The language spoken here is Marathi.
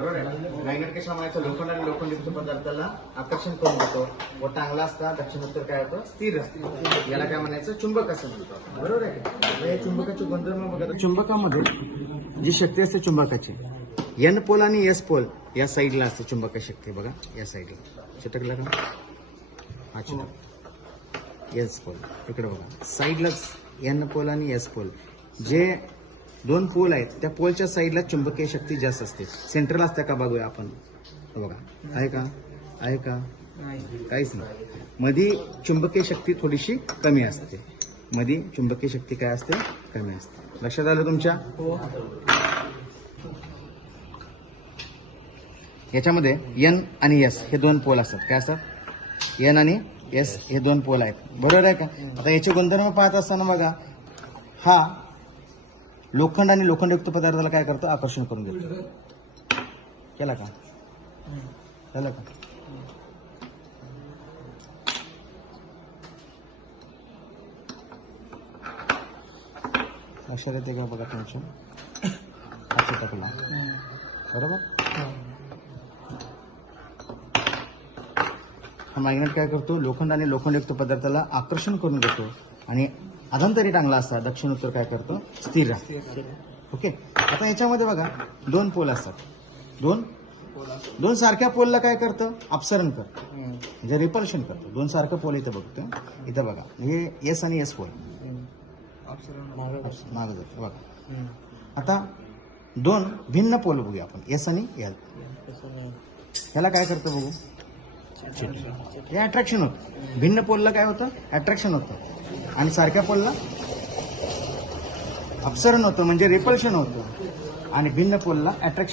बरोबर आहे. मॅग्नेट कशा म्हणायचं, लोखंड आणि लोखंडयुक्त पदार्थाला आकर्षण करून देतो व टांगला असता दक्षिण उत्तर काय होतं, स्थिर असते. याला काय म्हणायचं, चुंबक असं म्हणतो आपण. बरोबर आहे का? हे चुंबकाचे गुणधर्म बघा. चुंबकामध्ये जी शक्ती असते चुंबकाची, एन पोल आणि एस पोल या साईडला असते चुंबकाची शक्ती. बघा या साईडला चिटकला का, हा चिटक एस पोल इकडे बघा साईडलाच एन पोल आणि एस पोल. जे दोन पोल आहेत त्या पोलच्या साईडला चुंबकीय शक्ती जास्त असते. सेंट्रल असते का बघूया आपण, बघा आहे का, आहे का, काहीच नाही. मध्ये चुंबकीय शक्ती थोडीशी कमी असते. मध्ये चुंबकीय शक्ती काय असते, कमी असते. लक्षात आलं तुमच्या? याच्यामध्ये एन आणि एस हे दोन पोल असतात. काय असतात, एन आणि एस हे दोन पोल आहेत. बरोबर आहे का? आता याचे गुणधर्म पाहत असताना बघा, हा लोखंड आणि लोखंडयुक्त पदार्थाला काय करतो, आकर्षण करून देतो. केला का, झालं का? लक्षात येते का बघा तुमच्या, अशा टाकला बरोबर. हा मॅग्नेट काय करतो, लोखंड आणि लोखंडयुक्त पदार्थाला आकर्षण करून घेतो आणि अधांतरी टांगला असता दक्षिण उत्तर काय करतो, स्थिर राहतो. ओके. आता याच्यामध्ये बघा दोन पोल असतात. दोन सारख्या पोलला काय करतं, अपसरण करतं, म्हणजे रिपल्शन करतं. दोन सारखं पोल इथं बघतो, इथं बघा हे एस आणि एस पोल मागं जातो बघा. आता दोन भिन्न पोल बघूया आपण, एस आणि एल. ह्याला काय करतं बघू, हे अट्रॅक्शन होतं. भिन्न पोलला काय होतं, अट्रॅक्शन होतं आणि सारख्या पोलला अपसरण होतं म्हणजे रिपल्शन होतं आणि भिन्न पोलला अट्रॅक्शन